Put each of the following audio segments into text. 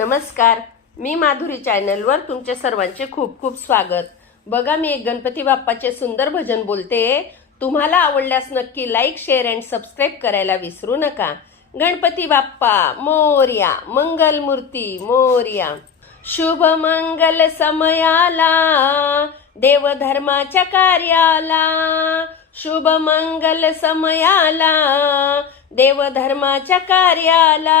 नमस्कार. मी माधुरी चॅनलवर तुमचे सर्वांचे खूप खूप स्वागत. बघा मी एक गणपती बाप्पाचे सुंदर भजन बोलते. तुम्हाला आवडल्यास नक्की लाईक शेअर अँड सबस्क्राईब करायला विसरू नका. गणपती बाप्पा मोर्या मंगल मूर्ती मोर्या. शुभ मंगल समयाला देवधर्माच्या कार्याला. शुभ मंगल समयाला देवधर्माच्या कार्याला.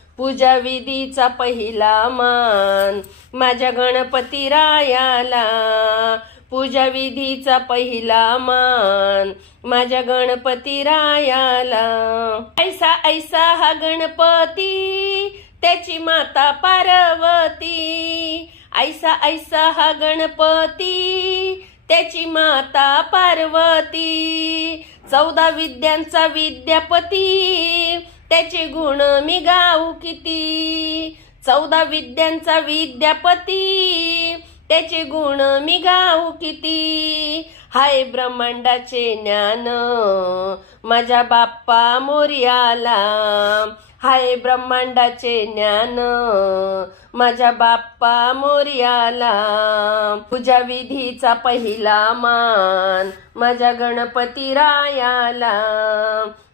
पूजा विधीचा पहिला मान माझ्या गणपती रायाला. पूजा विधीचा पहिला मान माझ्या गणपती रायाला. ऐसा ऐसा हा गणपती त्याची माता पार्वती. ऐसा ऐसा हा गणपती त्याची माता पार्वती. चौदा विद्यांचा विद्यापती त्याचे गुण मी गाऊ किती? चौदा विद्यांचा विद्यापती. त्याचे गुण मी गाऊ किती? हाय ब्रह्मांडाचे ज्ञान. माझ्या बाप्पा मोर्याला. हाय ब्रह्मांडाचे ज्ञान. माझ्या बाप्पा मोर्याला. पूजा विधीचा पहिला मान. माझ्या गणपती रायाला.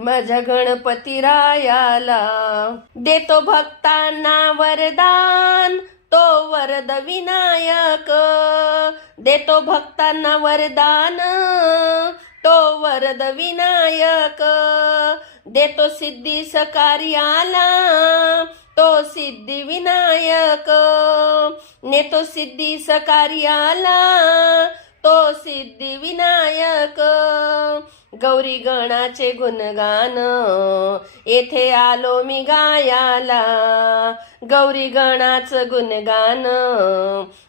माझ्या गणपती रायाला. देतो भक्तांना वरदान तो वरद विनायक. देतो भक्तांना वरदान तो वरद विनायक. देतो सिद्धी सकार्याला तो सिद्धी विनायक. नेतो सिद्धी सकार्याला तो सिद्धी विनायक. गौरी गणाचे गुणगान. येथे आलो मी गायाला. गौरी गणाचं गुणगान.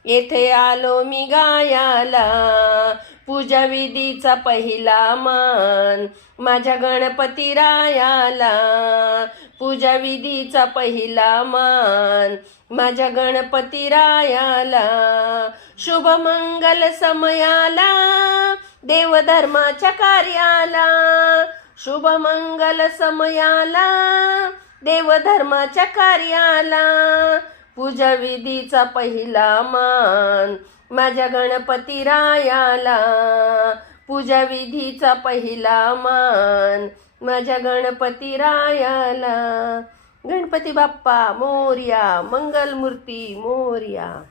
येथे आलो मी गायाला. पूजा विधीचा पहिला मान. माझ्या गणपती रायाला. पूजा विधीचा पहिला मान. माझ्या गणपती रायाला. शुभ मंगल समयाला. देवधर्माच्या कार्याला शुभ मंगल समयाला. देवधर्माच्या कार्याला पूजा विधीचा पहिला मान माझ्या गणपती रायाला. पूजा विधीचा पहिला मान माझ्या गणपती रायाला. गणपती बाप्पा मोर्या मंगलमूर्ती मोर्या.